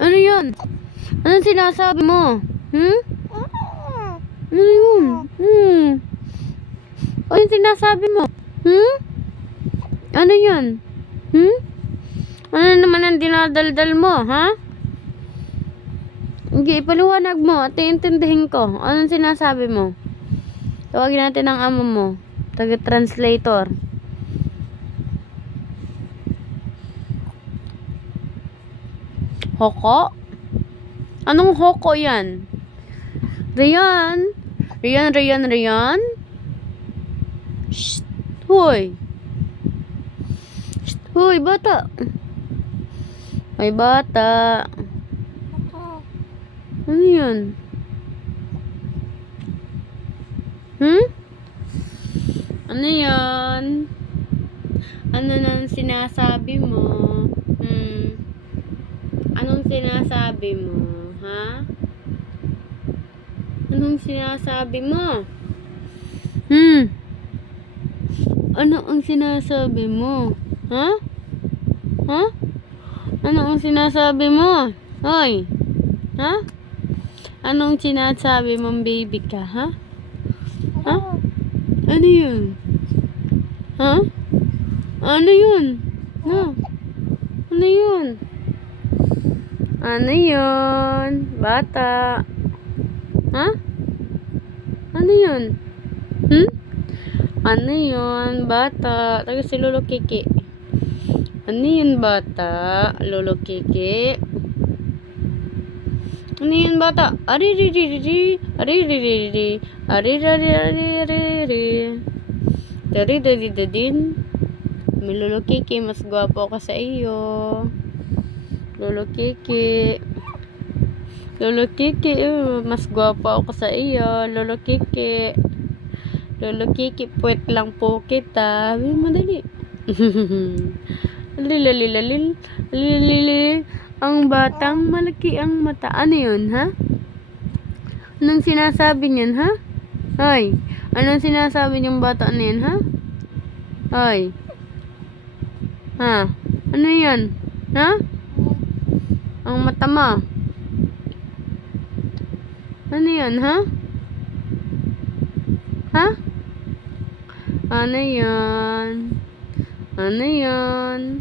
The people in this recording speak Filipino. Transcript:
Ano yun? Anong sinasabi mo? Ano yun? Ano yung sinasabi mo? Ano yun? Ano naman ang dinadaldal mo, ha? Hindi, ipaliwanag mo at iintindihin ko. Anong sinasabi mo? Tawagin natin ang amo mo. Taga-translator. Hoko? Anong hoko yan? Rian? Rian? Shh! Hoy! Shh! Hoy, bata! Hoy, bata! Ano yun? Ano yun? Ano nang sinasabi mo? Anong sinasabi mo? Ha? Anong sinasabi mo? Ano ang sinasabi mo? Ha? Ha? Ano ang sinasabi mo? Hoy! Ha? Anong sinasabi mong baby ka, ha? Ha? Ano yun? Ha? Ano yun? No. Ano yun? Ano yun? Bata. Ha? Ano yun? Ano yun? Bata. Taga si Lolo Kiki. Ano yun, bata? Lolo Kiki. Ano yun, bata? Ari-ri-ri-ri-ri. Ari-ri-ri-ri-ri. Ari-ri-ri-ri-ri. Dari-dari-dadin. May Lolo Kiki, mas gwapo ka sa iyo. Lolo Kiki. Lolo Kiki, mas gwapo ako sa iyo. Lolo Kiki. Lolo Kiki, puwet lang po kita. Madali. Lilalil. Lilalil. Ang batang malaki ang mata. Ano yun, ha? Anong sinasabi niyan, ha? Hoy. Anong sinasabi niyong bata na yan, ha? Hoy. Ha? Ano yan? Ha? Ang mata mo. Ano yan, ha? Ha? Ano yan? Ano yan?